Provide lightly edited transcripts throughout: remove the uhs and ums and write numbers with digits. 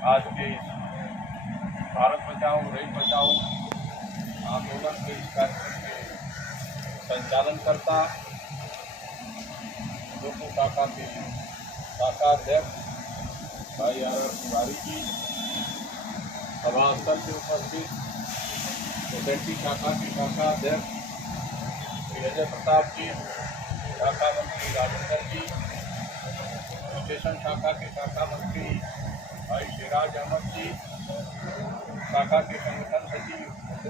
आज के भारत बचाओ रेल बचाओ आंदोलन के इस कार्यक्रम के संचालनकर्ता लोको शाखा के शाखा अध्यक्ष भाई आर तिवारी जी, सभा स्थल से उपस्थित सोसाइटी शाखा के शाखा अध्यक्ष श्री अजय प्रताप जी, शाखा मंत्री राजेंद्र जी, स्टेशन शाखा के शाखा मंत्री भाई शिराज अहमद जी, शाखा के संगठन सचिव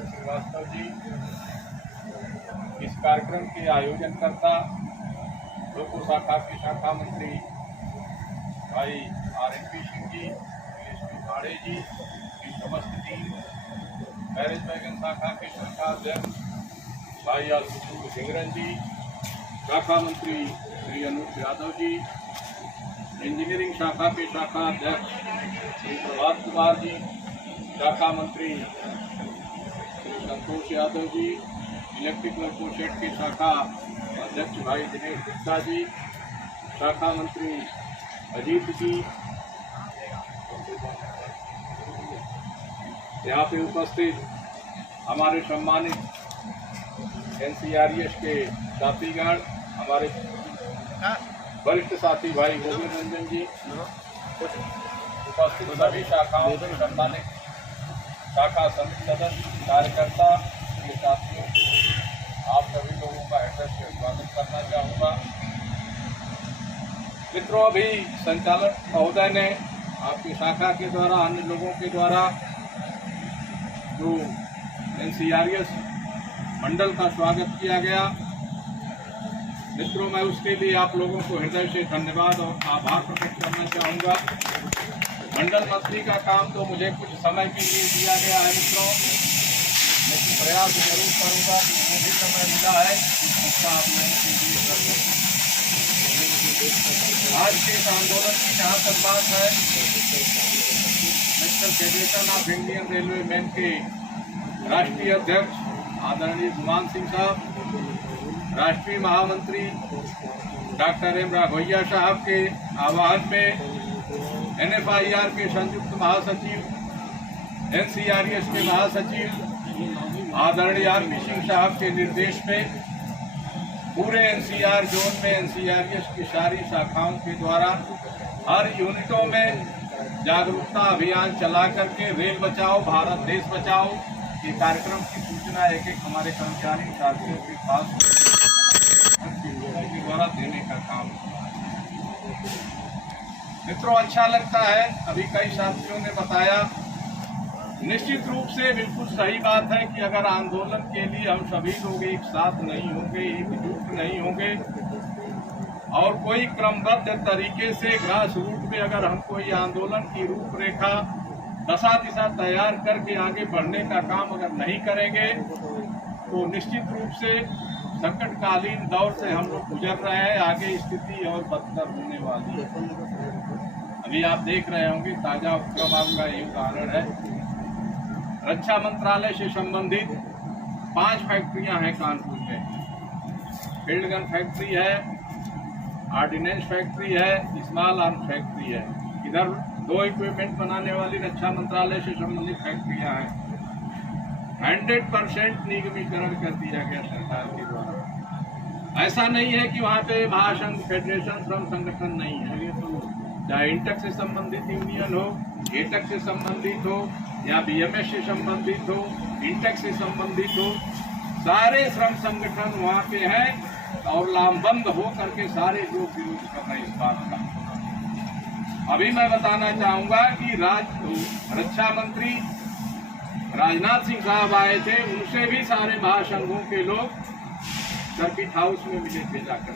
श्रीवास्तव जी, इस कार्यक्रम के आयोजनकर्ता लोको शाखा के शाखा मंत्री भाई RNP सिंह जी, DSP भाड़े जी की समस्त टीम, मैरिज बैगन शाखा के शाखा अध्यक्ष भाई आलू सिंगरन जी, शाखा मंत्री श्री अनूप यादव जी, इंजीनियरिंग शाखा के शाखा अध्यक्ष श्री प्रभात कुमार जी, शाखा मंत्री श्री संतोष यादव जी, इलेक्ट्रिकल कोशेट की शाखा अध्यक्ष भाई दिनेश गुप्ता जी, शाखा मंत्री अजीत जी, यहाँ पे उपस्थित हमारे सम्मानित NCRES के साथीगण, हमारे वरिष्ठ साथी भाई गोविंद रंजन जी, उपस्थित सभी शाखाओं के सम्मानित शाखा समिति सदस्य, कार्यकर्ता के साथियों, आप सभी लोगों का हृदय से स्वागत करना चाहूँगा। मित्रों, अभी संचालक महोदय ने आपकी शाखा के द्वारा, अन्य लोगों के द्वारा जो NCRES मंडल का स्वागत किया गया, मित्रों मैं उसके लिए आप लोगों को हृदय से धन्यवाद और आभार प्रकट करना चाहूँगा। मंडल मंत्री का काम तो मुझे कुछ समय के लिए दिया गया है मित्रों, लेकिन प्रयास जरूर करूँगा कि जो भी समय मिला है उसका आप लोगों के लिए कर सकूँ। आज के इस आंदोलन की जहाँ तक बात है, national federation of Indian railway man के राष्ट्रीय अध्यक्ष आदरणीय गुमान सिंह साहब, राष्ट्रीय महामंत्री डॉक्टर M राघवैया साहब के आह्वान में NFIR के संयुक्त महासचिव, NCRES के महासचिव आदरणीय RP सिंह साहब के निर्देश पे पूरे NCR जोन में NCRES की सारी शाखाओं के द्वारा हर यूनिटों में जागरूकता अभियान चला करके रेल बचाओ भारत देश बचाओ ये कार्यक्रम की सूचना एक एक हमारे कर्मचारी साथियों के पास लोगों के द्वारा देने का काम। मित्रों, अच्छा लगता है, अभी कई साथियों ने बताया, निश्चित रूप से बिल्कुल सही बात है कि अगर आंदोलन के लिए हम सभी लोग एक साथ नहीं होंगे, एकजुट नहीं होंगे और कोई क्रमबद्ध तरीके से ग्रास रूट पे अगर हम कोई आंदोलन की रूपरेखा दशा दिशा तैयार करके आगे बढ़ने का काम अगर नहीं करेंगे तो निश्चित रूप से संकटकालीन दौर से हम लोग गुजर रहे हैं, आगे स्थिति और बदतर होने वाली है। अभी आप देख रहे होंगे ताजा उपक्रम का ये उदाहरण है, रक्षा मंत्रालय से संबंधित 5 फैक्ट्रियां हैं कानपुर में, फील्ड गन फैक्ट्री है, ऑर्डिनेंस फैक्ट्री है, स्मॉल आर्म्स फैक्ट्री है, इधर 2 इक्विपमेंट बनाने वाली रक्षा मंत्रालय से संबंधित फैक्ट्रियां हैं। 100% निगमीकरण कर दिया गया सरकार के द्वारा। ऐसा नहीं है कि वहाँ पे महासंघ फेडरेशन श्रम संगठन नहीं है, चाहे इंटक से संबंधित यूनियन हो, एटक से संबंधित हो या BMS से संबंधित हो, इंटक से संबंधित हो, सारे श्रम संगठन वहाँ पे हैं और लामबंद हो करके सारे लोग विरोध कर रहे हैं इस बात का। अभी मैं बताना चाहूँगा कि रक्षा मंत्री राजनाथ सिंह साहब आए थे, उनसे भी सारे महासंघों के लोग सर्किट हाउस में मिले थे जाकर।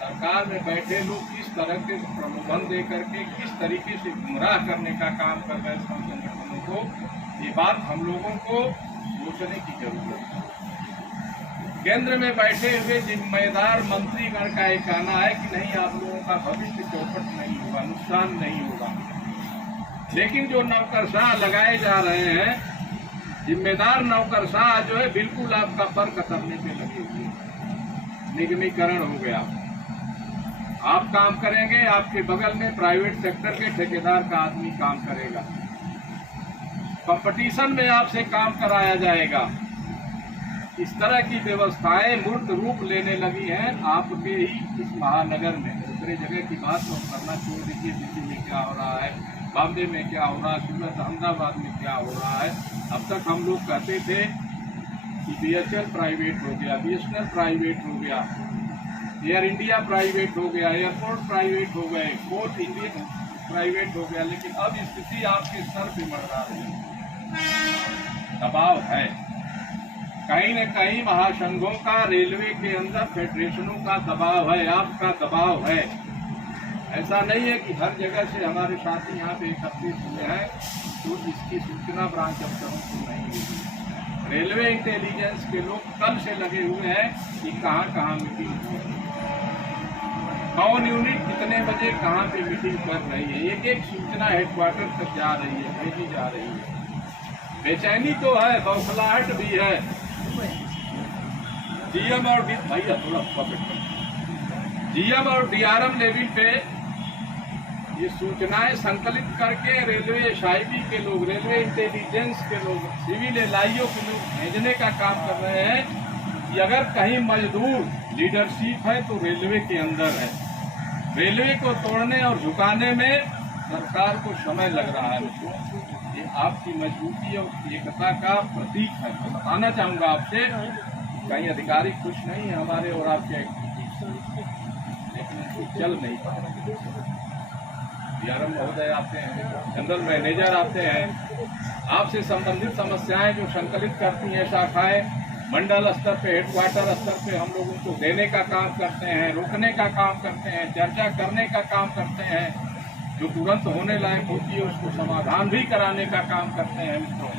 सरकार में बैठे लोग किस तरह के प्रलोभन दे करके किस तरीके से गुमराह करने का काम कर रहे श्रम संगठनों को, ये बात हम लोगों को सोचने की जरूरत है। केंद्र में बैठे हुए जिम्मेदार मंत्रीगण का एक कहना है कि नहीं, आप लोगों का भविष्य चौपट नहीं होगा, नुकसान नहीं होगा, लेकिन जो नौकरशाह लगाए जा रहे हैं, जिम्मेदार नौकरशाह जो है बिल्कुल आपका फर्क करने पे लगे हुए, निगमीकरण हो गया। आप काम करेंगे, आपके बगल में प्राइवेट सेक्टर के ठेकेदार का आदमी काम करेगा, कंपटीशन में आपसे काम कराया जाएगा। इस तरह की व्यवस्थाएं मूर्त रूप लेने लगी हैं आपके ही इस महानगर में। दूसरी जगह की बात तो करना छोड़ दीजिए, दिल्ली में क्या हो रहा है, बॉम्बे में क्या हो रहा है, सूरत अहमदाबाद में क्या हो रहा है। अब तक हम लोग कहते थे कि BHL प्राइवेट हो गया, BSNL प्राइवेट हो गया, एयर इंडिया प्राइवेट हो गया, एयरपोर्ट प्राइवेट हो गए, फोर्थ इंडियन प्राइवेट हो गया, लेकिन अब स्थिति आपके सर पे मंडरा रही है। दबाव है कहीं न कहीं, महासंघों का, रेलवे के अंदर फेडरेशनों का दबाव है, आपका दबाव है। ऐसा नहीं है कि हर जगह से हमारे साथी यहाँ पे एकत्रित हुए हैं तो इसकी सूचना ब्रांच अफसरों को नहीं मिली। रेलवे इंटेलिजेंस के लोग कल से लगे हुए हैं कि कहाँ कहाँ मीटिंग हो रही है, कौन यूनिट कितने बजे कहाँ पे मीटिंग कर रही है। एक एक सूचना हेडक्वार्टर तक जा रही है, भेजी जा रही है। बेचैनी तो है, बौखलाहट भी है। GM और भैया थोड़ा GM और DRM लेवल पे ये सूचनाएं संकलित करके रेलवे SIB के लोग, रेलवे इंटेलिजेंस के लोग, सिविल LIO के लोग भेजने का काम कर रहे हैं कि अगर कहीं मजदूर लीडरशिप है तो रेलवे के अंदर है। रेलवे को तोड़ने और झुकाने में सरकार को समय लग रहा है। ये आपकी मजबूती और एकता का प्रतीक है। मैं बताना चाहूँगा आपसे, कहीं अधिकारी खुश नहीं है हमारे और आपके एक्टिविटी, लेकिन चल नहीं पा रहे। DRM महोदय आते हैं, जनरल मैनेजर आते हैं, आपसे संबंधित समस्याएं जो संकलित करती हैं शाखाएं, मंडल स्तर पे, हेडक्वार्टर स्तर पे हम लोग उनको देने का काम करते हैं, रोकने का काम करते हैं, चर्चा करने का काम करते हैं, जो तुरंत होने लायक होती है उसको समाधान भी कराने का काम करते हैं। मित्रों,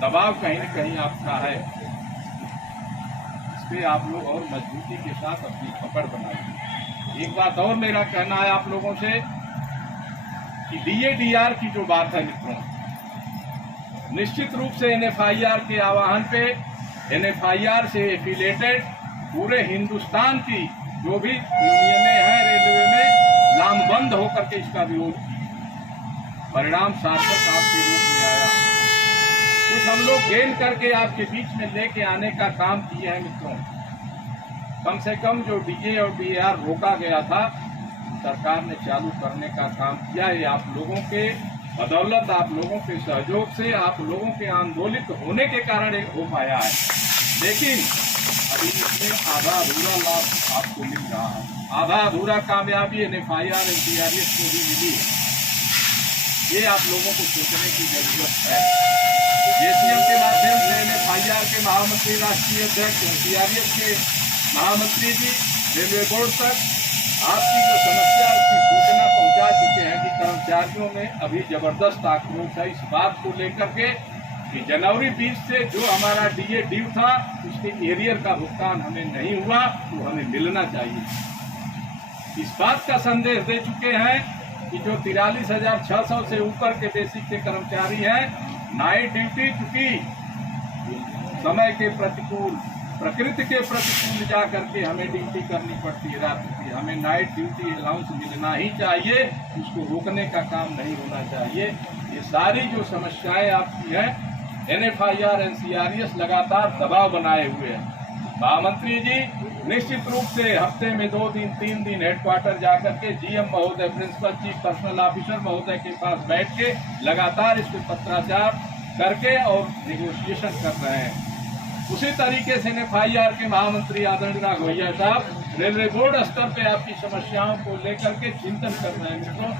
दबाव कहीं न कहीं आपका है, इस पर आप लोग और मजबूती के साथ अपनी पकड़ बनाइए। एक बात और मेरा कहना है आप लोगों से कि DADR की जो बात है मित्रों, निश्चित रूप से NFIR के आह्वान पे, NFIR से एफिलेटेड पूरे हिंदुस्तान की जो भी यूनियनें हैं रेलवे में लामबंद होकर के इसका विरोध किया। परिणाम सार्थक आपके रूप में आया। कुछ हम लोग गेन करके आपके बीच में लेके आने का काम किए हैं मित्रों। कम से कम जो DA और DAR रोका गया था, सरकार ने चालू करने का काम किया। ये आप लोगों के बदौलत, आप लोगों के सहयोग से, आप लोगों के आंदोलित होने के कारण हो पाया है। लेकिन अभी इसमें आधा अधूरा लाभ आपको मिल रहा है, आधा अधूरा कामयाबी NFIR NCRS को भी मिली है। ये आप लोगों को सोचने की जरूरत है। JCM के माध्यम से NFIR के महामंत्री, राष्ट्रीय अध्यक्ष, NCRS के महामंत्री जी रेलवे बोर्ड तक आपकी जो समस्या उसकी सूचना पहुंचा चुके हैं कि कर्मचारियों में अभी जबरदस्त आक्रोश है इस बात को लेकर के कि जनवरी 20 से जो हमारा DA ड्यू था उसके एरियर का भुगतान हमें नहीं हुआ, तो हमें मिलना चाहिए। इस बात का संदेश दे चुके हैं कि जो 43,600 से ऊपर के बेसिक के कर्मचारी हैं, नाइट ड्यूटी चूंकि समय के प्रतिकूल, प्रकृति के प्रतिकूल जा करके हमें ड्यूटी करनी पड़ती है रात की, हमें नाइट ड्यूटी अलाउंस मिलना ही चाहिए, उसको रोकने का काम नहीं होना चाहिए। ये सारी जो समस्याएं आपकी हैं, NFIR NCRS लगातार दबाव बनाए हुए हैं। महामंत्री जी निश्चित रूप से हफ्ते में 2 दिन 3 दिन हेडक्वार्टर जाकर के GM महोदय, प्रिंसिपल चीफ पर्सनल ऑफिसर महोदय के पास बैठ के लगातार इस पर पत्राचार करके और नेगोशिएशन कर रहे हैं। उसी तरीके से NFIR के महामंत्री आदरणीय राघवैया साहब रेलवे बोर्ड स्तर पे आपकी समस्याओं को लेकर के चिंतन कर रहे हैं। मित्रों,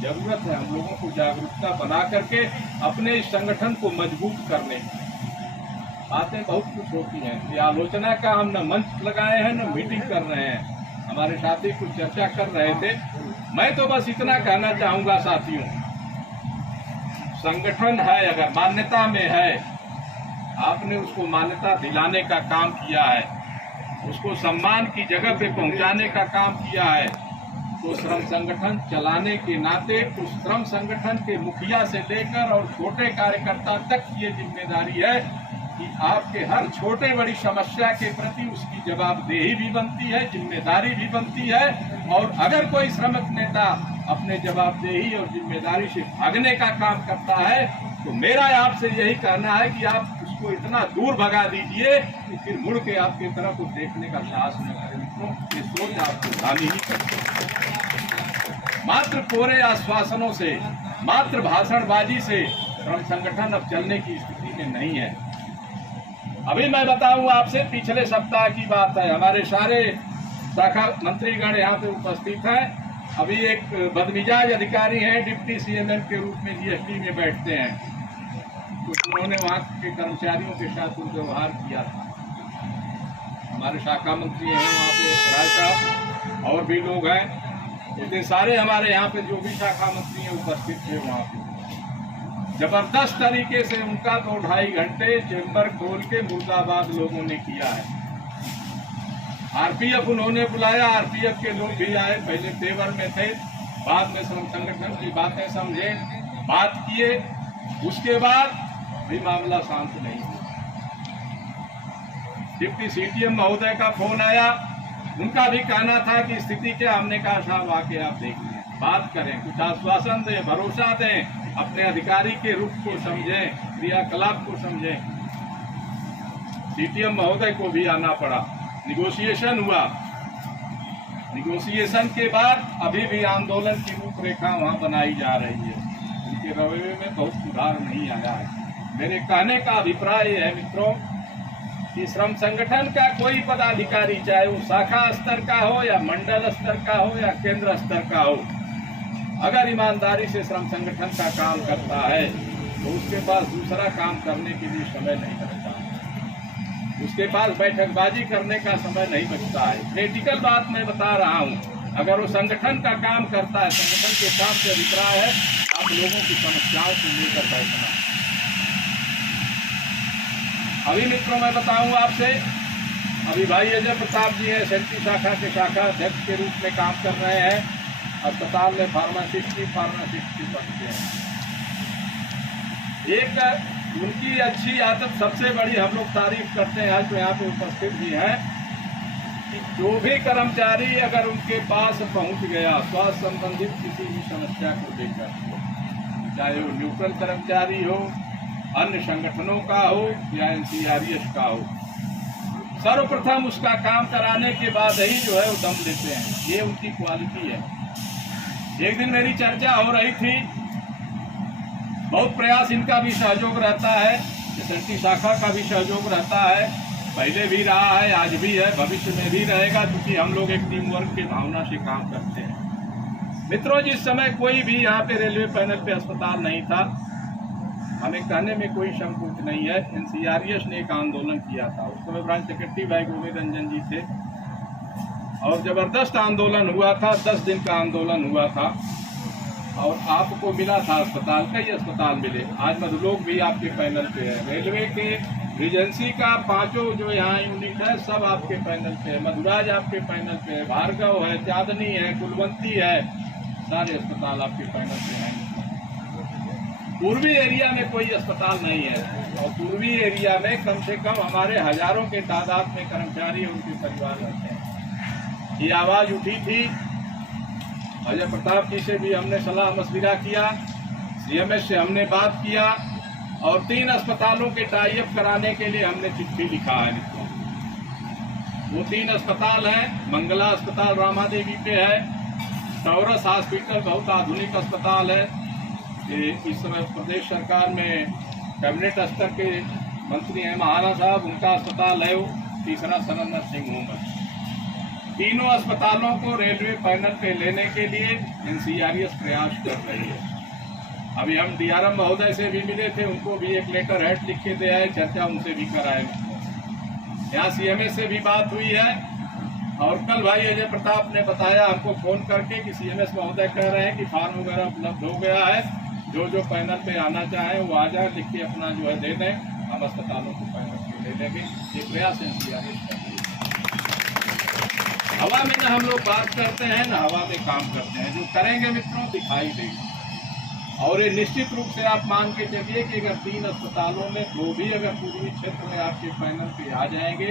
जरूरत है हम लोगों को जागरूकता बना करके अपने इस संगठन को मजबूत करने की। बातें बहुत कुछ होती हैं, ये आलोचना का हम न मंच लगाए हैं न मीटिंग कर रहे हैं। हमारे साथी कुछ चर्चा कर रहे थे, मैं तो बस इतना कहना चाहूँगा साथियों, संगठन है अगर मान्यता में है, आपने उसको मान्यता दिलाने का काम किया है, उसको सम्मान की जगह पे पहुंचाने का काम किया है, तो श्रम संगठन चलाने के नाते उस श्रम संगठन के मुखिया से लेकर और छोटे कार्यकर्ता तक ये जिम्मेदारी है कि आपके हर छोटे बड़ी समस्या के प्रति उसकी जवाबदेही भी बनती है, जिम्मेदारी भी बनती है। और अगर कोई श्रमिक नेता अपने जवाबदेही और जिम्मेदारी से भागने का काम करता है तो मेरा आपसे यही कहना है कि आप उसको इतना दूर भगा दीजिए कि फिर मुड़ के आपकी तरफ देखने का साहस न करें। मित्रों, ये सोच आपको हानि ही करती है। मात्र कोरे आश्वासनों से, मात्र भाषणबाजी से श्रम संगठन अब चलने की स्थिति में नहीं है। अभी मैं बताऊं आपसे, पिछले सप्ताह की बात है, हमारे सारे शाखा मंत्रीगण यहाँ पे उपस्थित हैं। अभी एक बदमिजाज अधिकारी हैं, डिप्टी सीएमएम के रूप में जीएसटी में बैठते हैं, तो उन्होंने वहाँ के कर्मचारियों के साथ दुर्व्यवहार किया था। हमारे शाखा मंत्री हैं वहाँ पे, राय साहब और भी लोग हैं, इतने सारे हमारे यहाँ पे जो भी शाखा मंत्री हैं उपस्थित थे वहाँ पे। जबरदस्त तरीके से उनका 2-2.5 घंटे चैम्बर खोल के मुर्दाबाद लोगों ने किया है। आरपीएफ उन्होंने बुलाया, आरपीएफ के लोग भी आए, पहले फेवर में थे, बाद में श्रम संगठन की बातें समझे, बात किए, उसके बाद भी मामला शांत नहीं हुआ। डिप्टी सीटीएम महोदय का फोन आया, उनका भी कहना था कि स्थिति क्या, हमने कहा साहब आके आप देख लें, बात करें, कुछ आश्वासन दें, भरोसा दें, अपने अधिकारी के रुख को समझें, क्रियाकलाप को समझें। सीटीएम महोदय को भी आना पड़ा, निगोशिएशन हुआ। निगोशिएशन के बाद अभी भी आंदोलन की रूपरेखा वहां बनाई जा रही है। उनके रवैये में बहुत सुधार नहीं आया है। मेरे कहने का अभिप्राय है मित्रों कि श्रम संगठन का कोई पदाधिकारी, चाहे वो शाखा स्तर का हो या मंडल स्तर का हो या केंद्र स्तर का हो, अगर ईमानदारी से श्रम संगठन का काम करता है तो उसके पास दूसरा काम करने के लिए समय नहीं बचता, उसके पास बैठकबाजी करने का समय नहीं बचता है। क्रिटिकल बात मैं बता रहा हूँ, अगर वो संगठन का काम करता है, संगठन के काम से अभिप्राय है आप लोगों की समस्याओं को लेकर बैठना। अभी मित्रों मैं बताऊँ आपसे, अभी भाई अजय प्रताप जी हैं, एसएनटी शाखा के शाखा अध्यक्ष के रूप में काम कर रहे हैं, अस्पताल में फार्मासिस्ट की पद पे हैं। एक उनकी अच्छी आदत, सबसे बड़ी हम लोग तारीफ करते हैं, आज तो यहाँ पे उपस्थित भी हैं, कि जो भी कर्मचारी अगर उनके पास पहुँच गया स्वास्थ्य संबंधित किसी भी समस्या को लेकर, चाहे वो न्यूट्रल कर्मचारी हो, अन्य संगठनों का हो या एनसीआरएस का हो, सर्वप्रथम उसका काम कराने के बाद ही जो है वो दम लेते हैं। ये उनकी क्वालिटी है। एक दिन मेरी चर्चा हो रही थी, बहुत प्रयास इनका भी सहयोग रहता है, एसएनटी शाखा का भी सहयोग रहता है, पहले भी रहा है, आज भी है, भविष्य में भी रहेगा, क्योंकि हम लोग एक टीम वर्क की भावना से काम करते हैं। मित्रों, जिस समय कोई भी यहाँ पे रेलवे पैनल पे अस्पताल नहीं था, हमें कहने में कोई संकोच नहीं है, एनसीआरएस ने एक आंदोलन किया था। उस समय ब्रांच सेक्रेटरी भाई गोविंद रंजन जी थे और जबरदस्त आंदोलन हुआ था, 10 दिन का आंदोलन हुआ था और आपको मिला था अस्पताल, कई अस्पताल मिले। आज मधुलोक भी आपके पैनल पे है, रेलवे के रिजेंसी का 5 जो यहाँ यूनिट है सब आपके पैनल पे है, मधुराज आपके पैनल पे है, भार्गव है, चांदनी है, कुलवंती है, सारे अस्पताल आपके पैनल पे हैं। पूर्वी एरिया में कोई अस्पताल नहीं है और पूर्वी एरिया में कम से कम हमारे हजारों के तादाद में कर्मचारी और उनके परिवार रहते हैं। ये आवाज़ उठी थी, अजय प्रताप जी से भी हमने सलाह मशविरा किया, सीएमएस से हमने बात किया और 3 अस्पतालों के टाई अप कराने के लिए हमने चिट्ठी लिखा है। वो 3 अस्पताल हैं, मंगला अस्पताल रामा देवी पे है, टॉरस हॉस्पिटल बहुत आधुनिक अस्पताल है, इस समय प्रदेश सरकार में कैबिनेट स्तर के मंत्री हैं महाना साहब, उनका अस्पताल है वो, तीसरा सनम नर्सिंग होम है। तीनों अस्पतालों को रेलवे पैनल पे लेने के लिए एनसीआरएस प्रयास कर रही है। अभी हम डीआरएम महोदय से भी मिले थे, उनको भी एक लेटर हेड लिख के दे आए, चर्चा उनसे भी कराए। यहाँ सीएमए से भी बात हुई है और कल भाई अजय प्रताप ने बताया हमको फ़ोन करके कि सीएमएस महोदय कह रहे हैं कि फॉर्म वगैरह उपलब्ध हो गया है, जो पैनल पे आना चाहें वो आ जाए, लिख के अपना जो है दे दें, हम अस्पतालों को पैनल पे ले लेंगे। ये प्रयास एनसीआरएस का हवा में न हम लोग बात करते हैं न हवा में काम करते हैं, जो करेंगे मित्रों दिखाई देगा। और ये निश्चित रूप से आप मान के चलिए कि अगर 3 अस्पतालों में 2 भी अगर पूर्वी क्षेत्र में आपके पैनल पे आ जाएंगे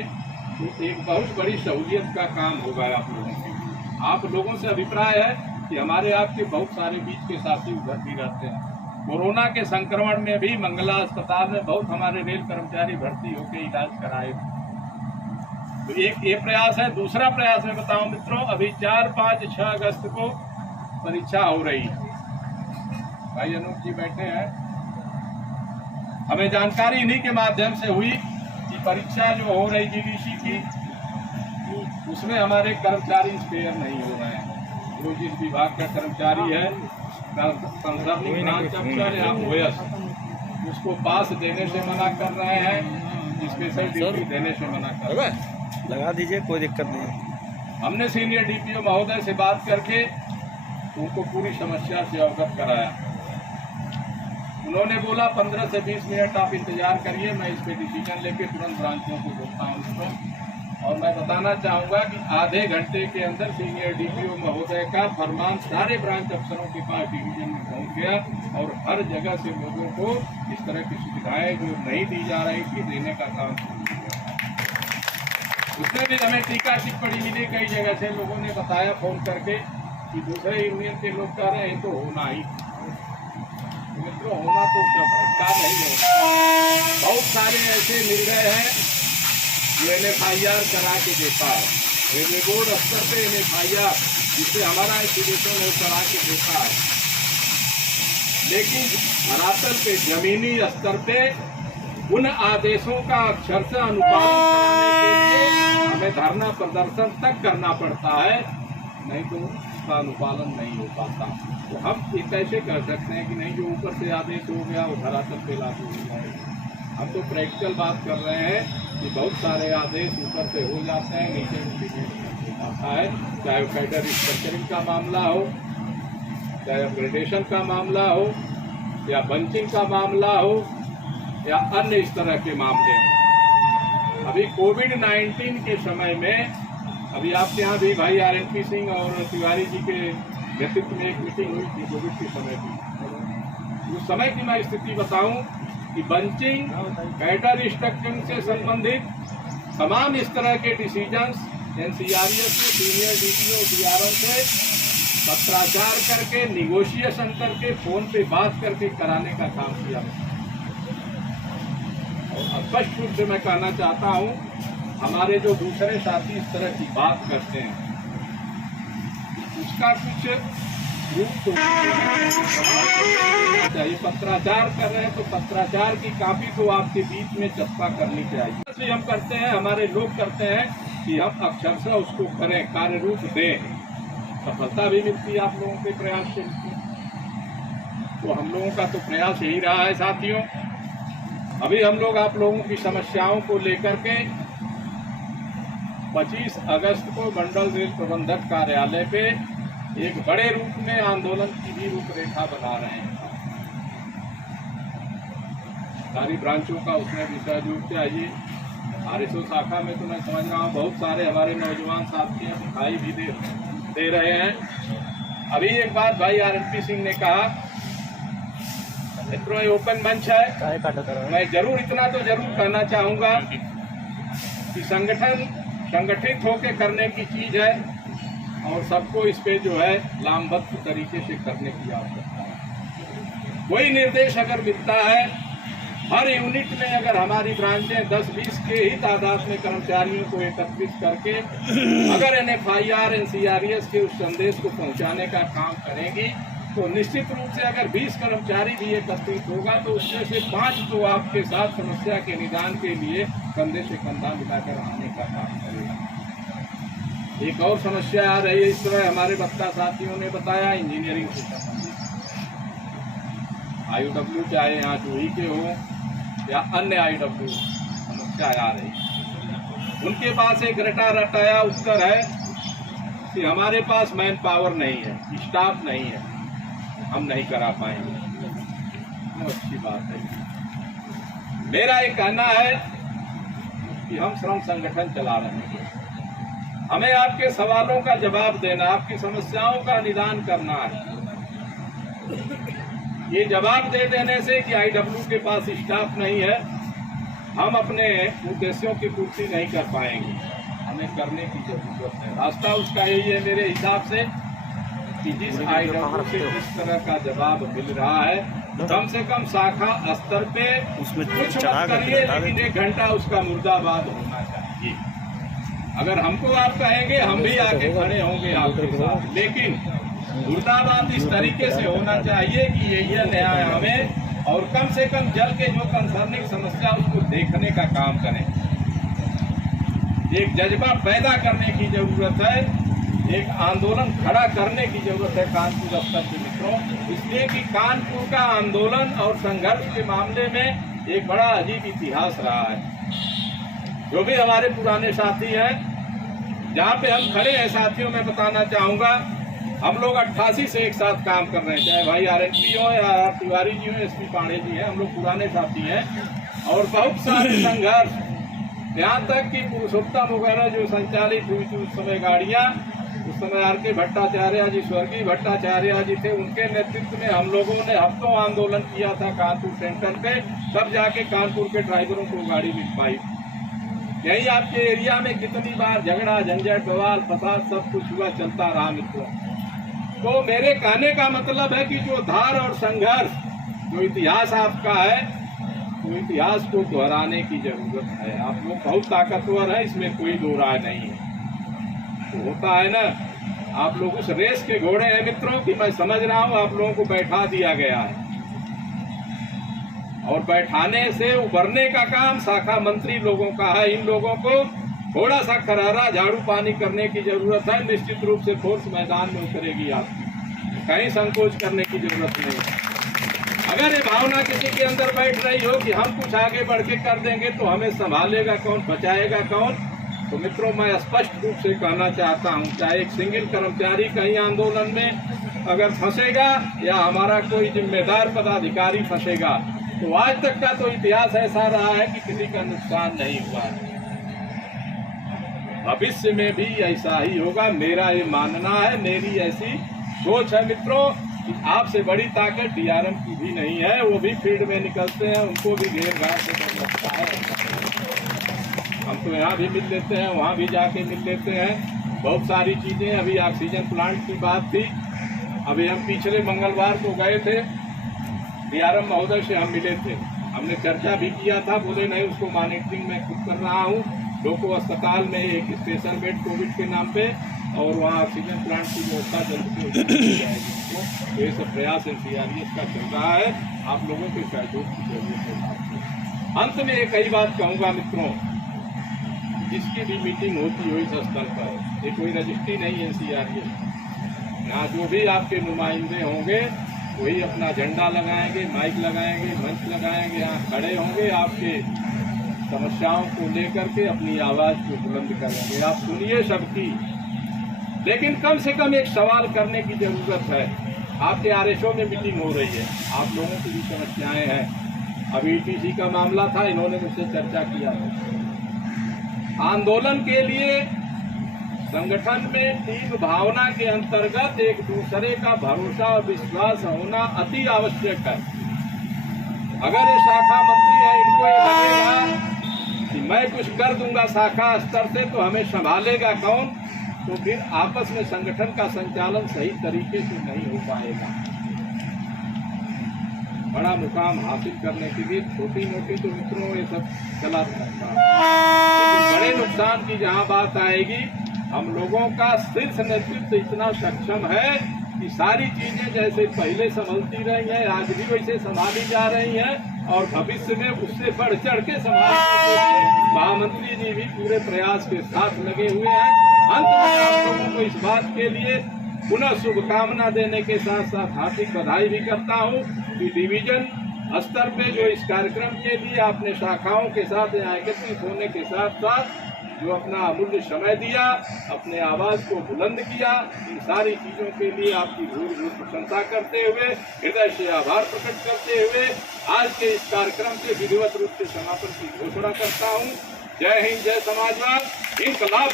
तो एक बहुत बड़ी सहूलियत का काम होगा आप लोगों के लिए। आप लोगों से अभिप्राय है कि हमारे आपके बहुत सारे बीच के साथी उधर भी रहते हैं। कोरोना के संक्रमण में भी मंगला अस्पताल में बहुत हमारे रेल कर्मचारी भर्ती होकर इलाज कराए। तो एक ये प्रयास है। दूसरा प्रयास मैं बताऊं मित्रों, अभी 4, 5, 6 अगस्त को परीक्षा हो रही है। भाई अनूप जी बैठे हैं। हमें जानकारी इन्हीं के माध्यम से हुई कि परीक्षा जो हो रही जीडीसी की, उसमें हमारे कर्मचारी स्पेयर नहीं हो रहे हैं। जो जिस विभाग का कर्मचारी है, कंसर्निंग ब्रांच अफसर या ओएस, उसको पास देने से मना कर रहे हैं, स्पेशल ड्यूटी देने से मना कर रहे हैं। लगा दीजिए, कोई दिक्कत नहीं। हमने सीनियर डीपीओ महोदय से बात करके उनको पूरी समस्या से अवगत कराया। उन्होंने बोला 15 से 20 मिनट आप इंतजार करिए, मैं इस पर डिसीजन लेके तुरंत ब्रांचों को बोलता हूँ उसको। और मैं बताना चाहूँगा कि आधे घंटे के अंदर सीनियर डीपीओ महोदय का फरमान सारे ब्रांच अफसरों के पास डिवीजन में पहुँच गया और हर जगह से लोगों को इस तरह की सुविधाएं जो नहीं दी जा रही थी देने का काम शुरू किया। उसमें भी हमें टीका टिप्पणी मिली कई जगह से। लोगों ने बताया फोन करके कि दूसरे यूनियन के लोग कह रहे हैं तो होना ही, मित्रों होना तो क्या नहीं होगा। बहुत सारे ऐसे मिल गए हैं जो NFIR करा के देता है, रेलवे बोर्ड स्तर पे NFIR जिससे हमारा इंस्टीट्यूशन है करा के देता है, लेकिन धरातल पे जमीनी स्तर पे उन आदेशों का अक्षरशः अनुपालन कराने के लिए हमें धरना प्रदर्शन तक करना पड़ता है, नहीं तो उसका अनुपालन नहीं हो पाता। तो हम ये कैसे कर सकते हैं कि नहीं जो ऊपर से आदेश हो गया वो धरातल पे लागू हो जाएगा। हम तो प्रैक्टिकल बात कर रहे हैं कि बहुत सारे आदेश ऊपर से हो जाते हैं, नीचे इम्प्लीमेंट आता है, चाहे वो कैडर स्ट्रक्चरिंग का मामला हो, चाहे अपग्रेडेशन का मामला हो, या बंचिंग का मामला हो, या अन्य इस तरह के मामले हो। अभी कोविड-19 के समय में अभी आपके यहाँ भी भाई RNP सिंह और तिवारी जी के नेतृत्व में एक मीटिंग हुई थी कोविड के समय की। उस समय की मैं स्थिति बताऊं कि बंचिंग, कैडर स्ट्रक्चरिंग से संबंधित तमाम इस तरह के डिसीजंस NCRES में सीनियर DPO DRO से पत्राचार करके, निगोशिएशन करके, फोन पे बात करके कराने का काम किया। और स्पष्ट रूप से मैं कहना चाहता हूँ, हमारे जो दूसरे साथी इस तरह की बात करते हैं उसका कुछ रूप तो चाहिए। पत्राचार कर रहे हैं तो पत्राचार की कापी तो आपके बीच में चस्पा करनी चाहिए। इसलिए हम करते हैं, हमारे लोग करते हैं कि हम अक्षरशः उसको करें, कार्य रूप दें। सफलता भी मिलती है आप लोगों के प्रयास से। तो हम लोगों का तो प्रयास यही रहा है साथियों। अभी हम लोग आप लोगों की समस्याओं को लेकर के 25 अगस्त को मंडल रेल प्रबंधक कार्यालय पे एक बड़े रूप में आंदोलन की भी रूपरेखा बना रहे हैं। सारी ब्रांचों का उसमें विषय रूप चाहिए। RSO शाखा में तो मैं समझ रहा हूँ बहुत सारे हमारे नौजवान साथी दिखाई भी दे रहे हैं। अभी एक बात भाई RNP सिंह ने कहा, मित्रों ये ओपन मंच है, मैं जरूर इतना तो जरूर कहना चाहूँगा कि संगठन संगठित होकर करने की चीज़ है और सबको इस पे जो है लामबद्ध तरीके से करने की आवश्यकता है। कोई निर्देश अगर मिलता है, हर यूनिट में अगर हमारी ब्रांचें 10-20 के ही तादाद में कर्मचारियों को एकत्रित करके अगर NFIR NCRES के उस संदेश को पहुंचाने का काम करेंगी तो निश्चित रूप से अगर 20 कर्मचारी भी एकत्रित होगा तो उसमें से 5 तो आपके साथ समस्या के निदान के लिए कंधे से कंधा मिलाकर आने का काम करेगा। एक और समस्या आ रही है इस तरह, हमारे वक्ता साथियों ने बताया, इंजीनियरिंग से संबंधित IOW, चाहे यहाँ जूही के हो या अन्य IOW समस्या आ रही। उनके पास एक रटा रटाया उत्तर है कि हमारे पास मैन पावर नहीं है, स्टाफ नहीं है, हम नहीं करा पाएंगे। तो अच्छी बात है। मेरा ये कहना है कि हम श्रम संगठन चला रहे हैं, हमें आपके सवालों का जवाब देना, आपकी समस्याओं का निदान करना है। ये जवाब दे देने से कि IW के पास स्टाफ नहीं है, हम अपने उद्देश्यों की पूर्ति नहीं कर पाएंगे। हमें करने की जरूरत है। रास्ता उसका यही है मेरे हिसाब से कि जिस IW से जिस तरह का जवाब मिल रहा है, कम से कम शाखा स्तर पे उसमें कुछ चढ़ा मत कर करिए, बता दें। लेकिन 1 घंटा उसका मुर्दाबाद होना चाहिए। अगर हमको आप कहेंगे, हम भी आके खड़े होंगे आपके साथ, लेकिन मुर्दाबाद इस तरीके से होना चाहिए कि ये न्याय हमें, और कम से कम जल के जो कंसर्निंग समस्या उसको देखने का काम करें। एक जज्बा पैदा करने की जरूरत है, एक आंदोलन खड़ा करने की जरूरत है कानपुर स्तर के मित्रों, इसलिए कि कानपुर का आंदोलन और संघर्ष के मामले में एक बड़ा अजीब इतिहास रहा है। जो भी हमारे पुराने साथी हैं, जहाँ पे हम खड़े हैं साथियों, मैं बताना चाहूँगा, हम लोग 88 से एक साथ काम कर रहे हैं, चाहे भाई RNP हो या तिवारी जी हो, SP पांडे जी हैं, हम लोग पुराने साथी हैं। और बहुत सारे संघर्ष, यहाँ तक कि पुरुषोत्तम वगैरह जो संचालित हुई थी उस समय गाड़ियाँ, उस समय RK भट्टाचार्य जी, स्वर्गीय भट्टाचार्य जी थे, उनके नेतृत्व में हम लोगों ने हफ्तों आंदोलन किया था कानपुर सेंटर पे, तब जाके कानपुर के ड्राइवरों को गाड़ी मिल पाई। यही आपके एरिया में कितनी बार झगड़ा, झंझट, बवाल, फसाद सब कुछ हुआ, चलता रहा मित्रों। तो मेरे कहने का मतलब है कि जो धार और संघर्ष, जो इतिहास आपका है, वो इतिहास को दोहराने की जरूरत है। आप लोग बहुत ताकतवर हैं, इसमें कोई दो राय नहीं है। तो होता है ना, आप लोग उस रेस के घोड़े हैं मित्रों कि मैं समझ रहा हूँ आप लोगों को बैठा दिया गया है, और बैठाने से उबरने का काम शाखा मंत्री लोगों का है। इन लोगों को थोड़ा सा करारा झाड़ू पानी करने की जरूरत है। निश्चित रूप से फोर्स मैदान में उतरेगी, आपकी कहीं संकोच करने की जरूरत नहीं है। अगर ये भावना किसी के अंदर बैठ रही हो कि हम कुछ आगे बढ़ के कर देंगे तो हमें संभालेगा कौन, बचाएगा कौन, तो मित्रों मैं स्पष्ट रूप से कहना चाहता हूँ, चाहे एक सिंगल कर्मचारी कहीं आंदोलन में अगर फंसेगा या हमारा कोई जिम्मेदार पदाधिकारी फंसेगा, तो आज तक का तो इतिहास ऐसा रहा है कि किसी का नुकसान नहीं हुआ है। भविष्य में भी ऐसा ही होगा, मेरा ये मानना है, मेरी ऐसी सोच है मित्रों कि आपसे बड़ी ताकत DRM की भी नहीं है। वो भी फील्ड में निकलते हैं, उनको भी घेर घाट से डर लगता है। हम तो यहाँ भी मिल लेते हैं, वहाँ भी जाके मिल लेते हैं, बहुत सारी चीज़ें। अभी ऑक्सीजन प्लांट की बात थी, अभी हम पिछले मंगलवार को गए थे, DRM महोदय से हम मिले थे, हमने चर्चा भी किया था। बोले नहीं, उसको मॉनिटरिंग में खुद कर रहा हूँ, लोको अस्पताल में एक स्पेशल बेड कोविड के नाम पे, और वहाँ ऑक्सीजन प्लांट की व्यवस्था जल्द से जल्द की जाएगी। तो ये सब प्रयास NCRES का चल रहा है, आप लोगों के सहयोग की जरूरत है। अंत में एक ही बात कहूँगा मित्रों, जिसकी भी मीटिंग होती हो इस स्तर पर, ये कोई रजिस्ट्री नहीं है NCRES, यहाँ जो भी आपके नुमाइंदे होंगे वही अपना झंडा लगाएंगे, माइक लगाएंगे, मंच लगाएंगे, यहाँ खड़े होंगे, आपके समस्याओं को लेकर के अपनी आवाज़ को बुलंद करेंगे। आप सुनिए सबकी, लेकिन कम से कम एक सवाल करने की जरूरत है। आपके RSO में मीटिंग हो रही है, आप लोगों की भी समस्याएं हैं। अभी ETC का मामला था, इन्होंने मुझसे चर्चा किया था। आंदोलन के लिए संगठन में टीम भावना के अंतर्गत एक दूसरे का भरोसा और विश्वास होना अति आवश्यक है। अगर ये शाखा मंत्री है, इनको ये लगेगा कि मैं कुछ कर दूंगा शाखा स्तर से तो हमें संभालेगा कौन, तो फिर आपस में संगठन का संचालन सही तरीके से नहीं हो पाएगा। बड़ा मुकाम हासिल करने के लिए छोटी मोटी तो मित्रों ये सब चला सकता है, लेकिन बड़े नुकसान की जहाँ बात आएगी, हम लोगों का शीर्ष नेतृत्व इतना सक्षम है कि सारी चीजें जैसे पहले संभलती रही हैं, आज भी वैसे संभाली जा रही हैं, और भविष्य में उससे बढ़ चढ़ के संभालने के लिए महामंत्री जी भी पूरे प्रयास के साथ लगे हुए हैं। अंत में आप लोगों को इस बात के लिए पुनः शुभकामना देने के साथ साथ हार्दिक बधाई भी करता हूँ कि डिवीजन स्तर पे जो इस कार्यक्रम के लिए आपने शाखाओं के साथ यहाँ एकत्रित होने के साथ साथ जो अपना अमूल्य समय दिया, अपने आवाज़ को बुलंद किया, इन सारी चीज़ों के लिए आपकी भूल प्रशंसा करते हुए, हृदय से आभार प्रकट करते हुए आज के इस कार्यक्रम के विधिवत रूप से समापन की घोषणा करता हूँ। जय हिंद, जय समाजवाद, इनकलाब।